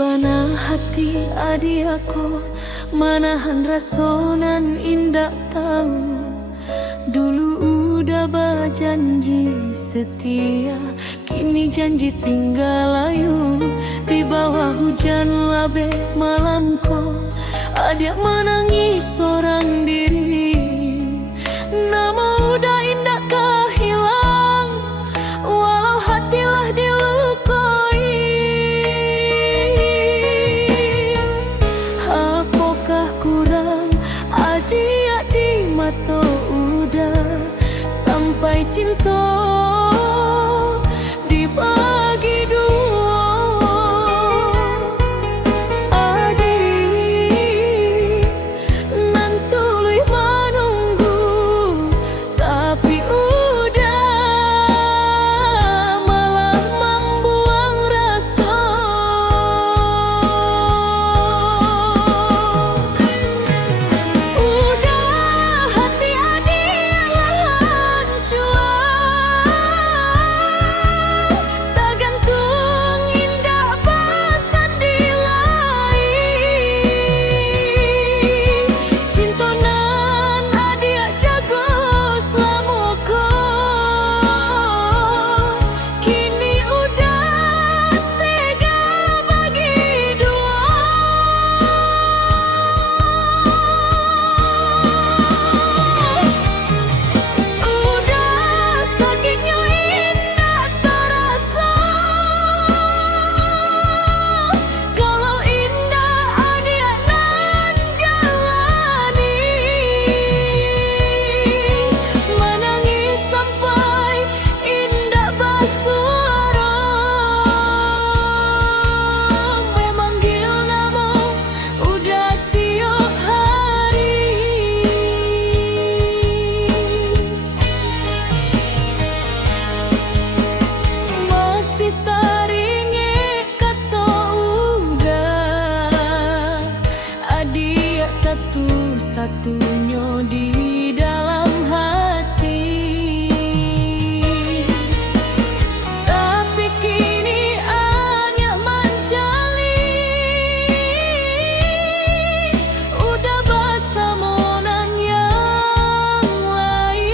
Bana hati adi aku, manahan rasonan indak tahu. Dulu udah berjanji setia, kini janji tinggal layu. Di bawah hujan labe malamku, adik menangis seorang diri. Nama udah indah kehilang, walau hatilah dilukai. Apakah kurang adik di mata udah sampai cinta dibagi dua. Adik nan tuluy menunggu, tapi udah malah membuang rasa. Udah hati adik lah hancur, tak gantung indah pesan di lain. Cinta nan adik jago selamuku, kini udah tega bagi dua. Udah sakitnya indah terasa, kalau indah adik nan jalani. Menangis sampai indah bersuara, memanggil nama udah tiap hari. Masih teringat kata udah, adik satu-satunya di dalam hati. Tapi kini hanya menjalin, udah bersama orang yang lain.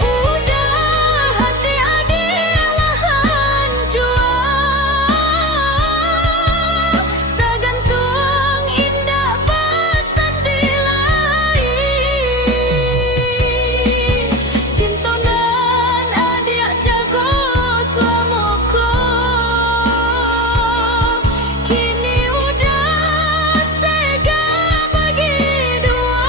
Udah hati adik lah hancur, tak gantung indah pesan di lain. Cinta nan adik jago selamuku, kini udah tega bagi dua.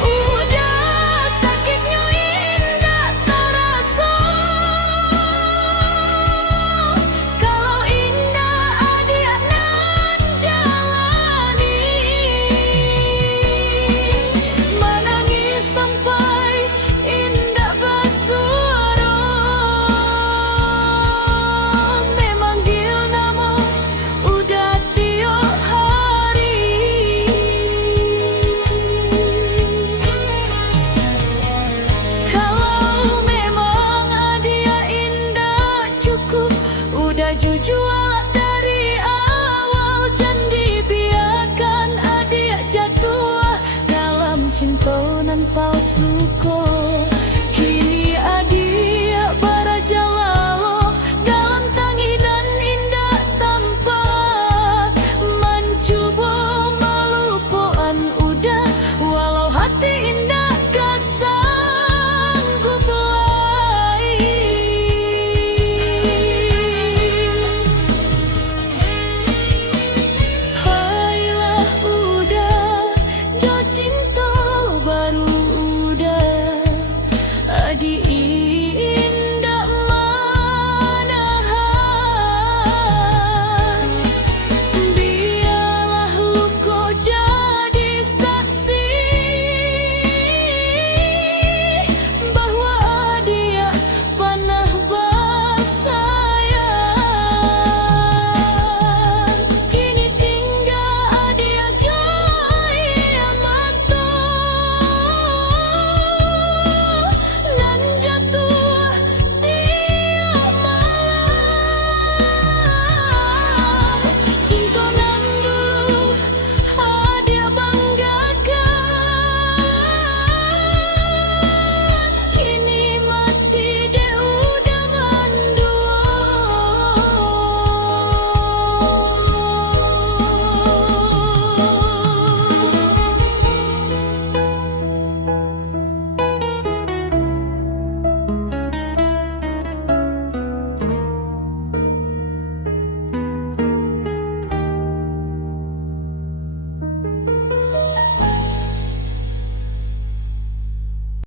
Udah sakitnya indah terasa, kalau indah adik nan jalani. Menangis sampai indah bersuara, memanggil nama udah tiap hari. Kalau memang adik indah cukup, udah jujur dari awal. Jangan dibiarkan adik jatuh dalam cinta nan palsuku.